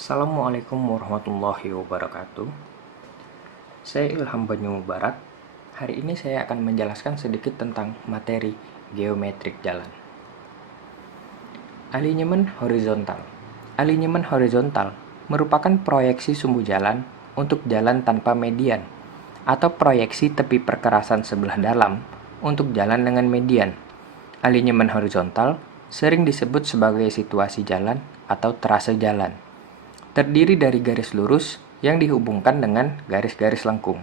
Assalamualaikum warahmatullahi wabarakatuh. Saya Ilham Banyu Mubarak. Hari ini saya akan menjelaskan sedikit tentang materi geometrik jalan. Alinyemen horizontal. Alinyemen horizontal merupakan proyeksi sumbu jalan untuk jalan tanpa median atau proyeksi tepi perkerasan sebelah dalam untuk jalan dengan median. Alinyemen horizontal sering disebut sebagai situasi jalan atau trase jalan. Terdiri dari garis lurus yang dihubungkan dengan garis-garis lengkung.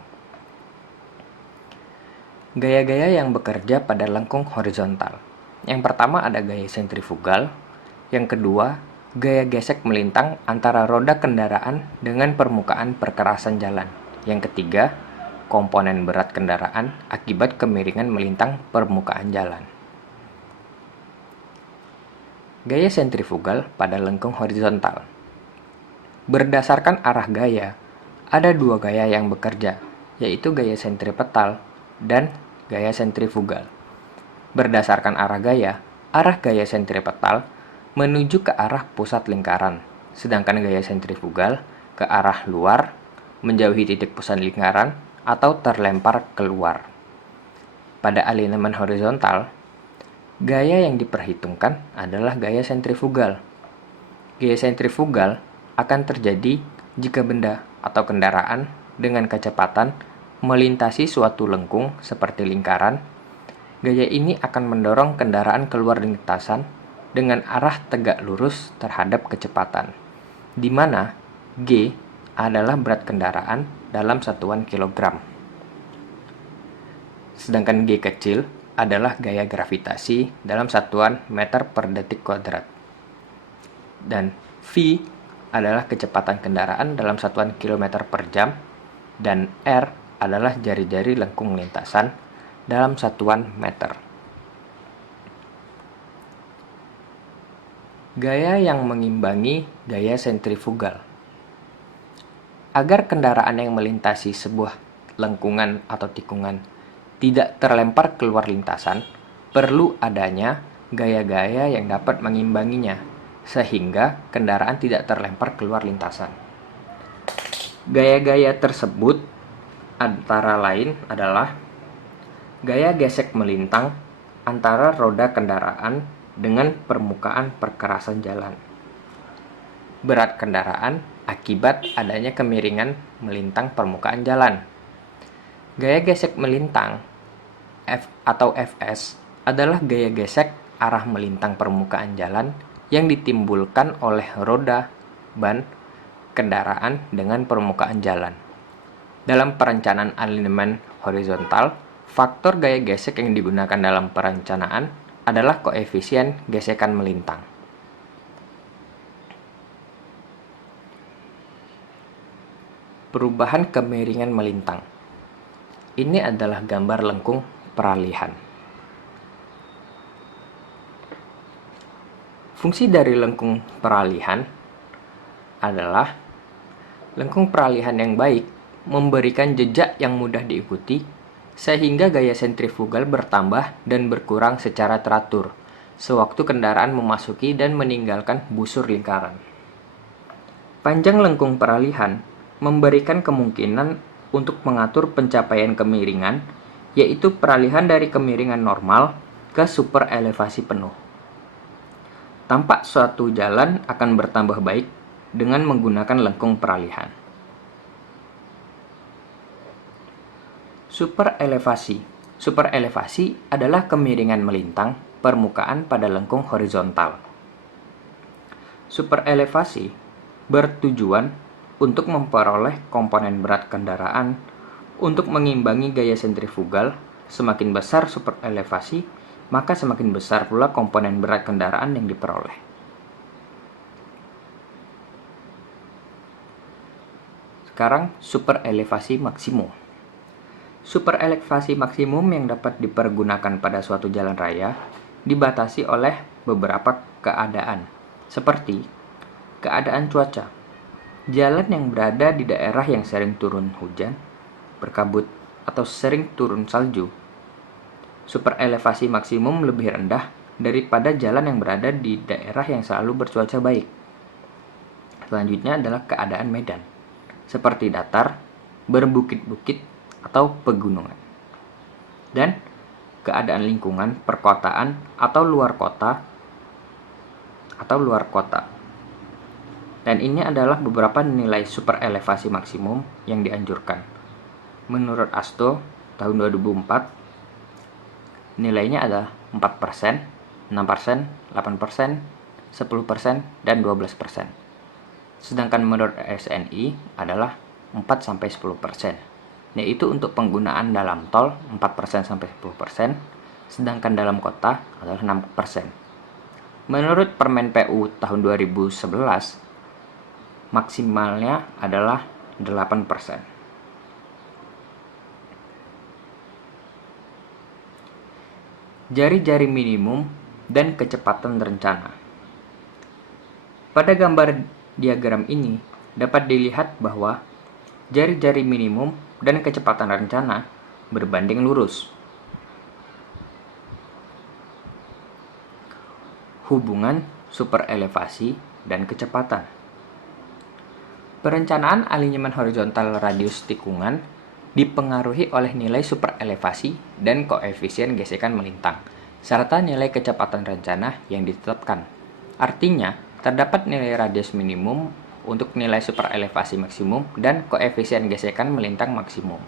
Gaya-gaya yang bekerja pada lengkung horizontal. Yang pertama ada gaya sentrifugal, yang kedua gaya gesek melintang antara roda kendaraan dengan permukaan perkerasan jalan. Yang ketiga, komponen berat kendaraan akibat kemiringan melintang permukaan jalan. Gaya sentrifugal pada lengkung horizontal. Berdasarkan arah gaya, ada dua gaya yang bekerja, yaitu gaya sentripetal dan gaya sentrifugal. Berdasarkan arah gaya sentripetal menuju ke arah pusat lingkaran, sedangkan gaya sentrifugal ke arah luar, menjauhi titik pusat lingkaran, atau terlempar keluar. Pada alinyemen horizontal, gaya yang diperhitungkan adalah gaya sentrifugal. Gaya sentrifugal akan terjadi jika benda atau kendaraan dengan kecepatan melintasi suatu lengkung seperti lingkaran. Gaya ini akan mendorong kendaraan keluar lintasan dengan arah tegak lurus terhadap kecepatan, di mana G adalah berat kendaraan dalam satuan kilogram. Sedangkan G kecil adalah gaya gravitasi dalam satuan meter per detik kuadrat. Dan V adalah kecepatan kendaraan dalam satuan kilometer per jam, dan R adalah jari-jari lengkung lintasan dalam satuan meter. Gaya yang mengimbangi gaya sentrifugal. Agar kendaraan yang melintasi sebuah lengkungan atau tikungan tidak terlempar keluar lintasan, perlu adanya gaya-gaya yang dapat mengimbanginya, sehingga kendaraan tidak terlempar keluar lintasan. Gaya-gaya tersebut antara lain adalah gaya gesek melintang antara roda kendaraan dengan permukaan perkerasan jalan, berat kendaraan akibat adanya kemiringan melintang permukaan jalan. Gaya gesek melintang atau Fs adalah gaya gesek arah melintang permukaan jalan yang ditimbulkan oleh roda ban kendaraan dengan permukaan jalan. Dalam perencanaan alinyemen horizontal, faktor gaya gesek yang digunakan dalam perencanaan adalah koefisien gesekan melintang. Perubahan kemiringan melintang. Ini adalah gambar lengkung peralihan. Fungsi dari lengkung peralihan adalah lengkung peralihan yang baik memberikan jejak yang mudah diikuti sehingga gaya sentrifugal bertambah dan berkurang secara teratur sewaktu kendaraan memasuki dan meninggalkan busur lingkaran. Panjang lengkung peralihan memberikan kemungkinan untuk mengatur pencapaian kemiringan, yaitu peralihan dari kemiringan normal ke super elevasi penuh. Tampak suatu jalan akan bertambah baik dengan menggunakan lengkung peralihan. Super elevasi. Super elevasi adalah kemiringan melintang permukaan pada lengkung horizontal. Super elevasi bertujuan untuk memperoleh komponen berat kendaraan untuk mengimbangi gaya sentrifugal. Semakin besar super elevasi, maka semakin besar pula komponen berat kendaraan yang diperoleh. Sekarang super elevasi maksimum. Super elevasi maksimum yang dapat dipergunakan pada suatu jalan raya dibatasi oleh beberapa keadaan, seperti keadaan cuaca. Jalan yang berada di daerah yang sering turun hujan, berkabut, atau sering turun salju, super elevasi maksimum lebih rendah daripada jalan yang berada di daerah yang selalu bercuaca baik. Selanjutnya adalah keadaan medan, seperti datar, berbukit-bukit, atau pegunungan. Dan keadaan lingkungan, perkotaan, atau luar kota. Dan ini adalah beberapa nilai super elevasi maksimum yang dianjurkan. Menurut ASTO tahun 2004, nilainya adalah 4%, 6%, 8%, 10%, dan 12%. Sedangkan menurut SNI adalah 4-10%, yaitu untuk penggunaan dalam tol 4%-10%, sedangkan dalam kota adalah 6%. Menurut Permen PU tahun 2011, maksimalnya adalah 8%. Jari-jari minimum dan kecepatan rencana. Pada gambar diagram ini dapat dilihat bahwa jari-jari minimum dan kecepatan rencana berbanding lurus. Hubungan super elevasi dan kecepatan. Perencanaan alinyemen horizontal radius tikungan dipengaruhi oleh nilai super elevasi dan koefisien gesekan melintang, serta nilai kecepatan rencana yang ditetapkan. Artinya, terdapat nilai radius minimum untuk nilai super elevasi maksimum dan koefisien gesekan melintang maksimum.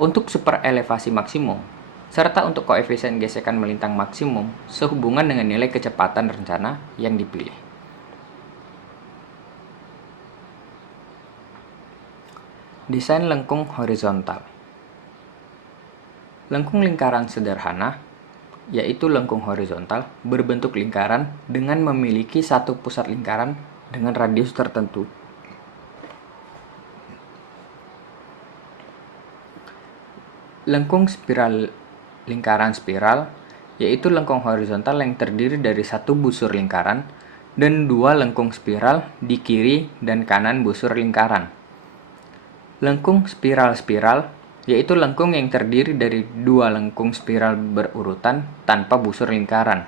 Untuk super elevasi maksimum, serta untuk koefisien gesekan melintang maksimum sehubungan dengan nilai kecepatan rencana yang dipilih. Desain lengkung horizontal. Lengkung lingkaran sederhana, yaitu lengkung horizontal, berbentuk lingkaran dengan memiliki satu pusat lingkaran dengan radius tertentu. Lengkung spiral lingkaran spiral, yaitu lengkung horizontal yang terdiri dari satu busur lingkaran dan dua lengkung spiral di kiri dan kanan busur lingkaran. Lengkung spiral-spiral, yaitu lengkung yang terdiri dari dua lengkung spiral berurutan tanpa busur lingkaran.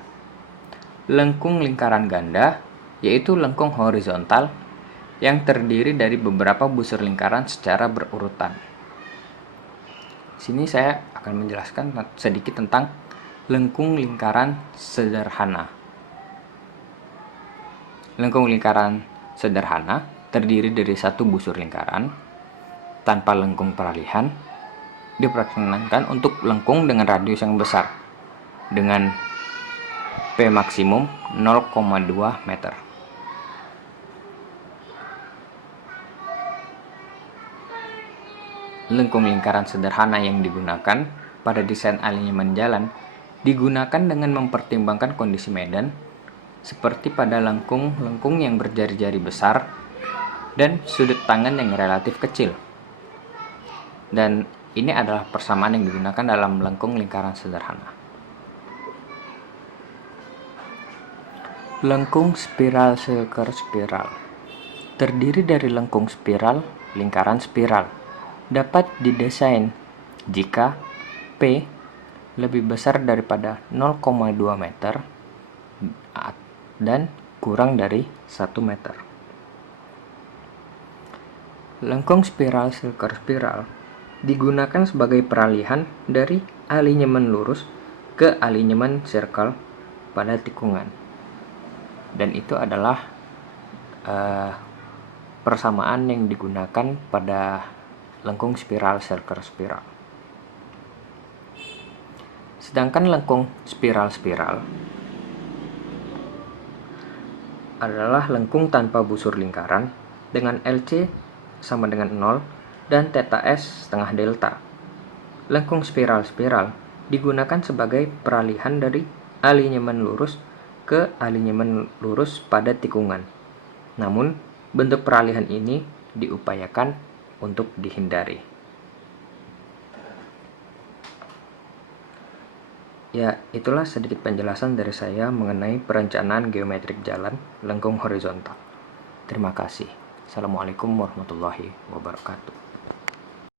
Lengkung lingkaran ganda, yaitu lengkung horizontal yang terdiri dari beberapa busur lingkaran secara berurutan. Sini saya akan menjelaskan sedikit tentang lengkung lingkaran sederhana. Lengkung lingkaran sederhana terdiri dari satu busur lingkaran tanpa lengkung peralihan, diperkenankan untuk lengkung dengan radius yang besar dengan P maksimum 0,2 meter. Lengkung lingkaran sederhana yang digunakan pada desain alinyemen jalan digunakan dengan mempertimbangkan kondisi medan seperti pada lengkung yang berjari-jari besar dan sudut tangan yang relatif kecil. Dan ini adalah persamaan yang digunakan dalam lengkung lingkaran sederhana. Lengkung spiral Shirker spiral terdiri dari lengkung spiral, lingkaran spiral. Dapat didesain jika P lebih besar daripada 0,2 meter dan kurang dari 1 meter. Lengkung spiral Shirker spiral digunakan sebagai peralihan dari alinyemen lurus ke alinyemen circle pada tikungan. Dan itu adalah persamaan yang digunakan pada lengkung spiral Shirker spiral. Sedangkan lengkung spiral-spiral adalah lengkung tanpa busur lingkaran dengan LC sama dengan 0 dan θs setengah delta. Lengkung spiral-spiral digunakan sebagai peralihan dari alinyemen lurus ke alinyemen lurus pada tikungan. Namun, bentuk peralihan ini diupayakan untuk dihindari. Ya, itulah sedikit penjelasan dari saya mengenai perencanaan geometrik jalan lengkung horizontal. Terima kasih. Assalamualaikum warahmatullahi wabarakatuh.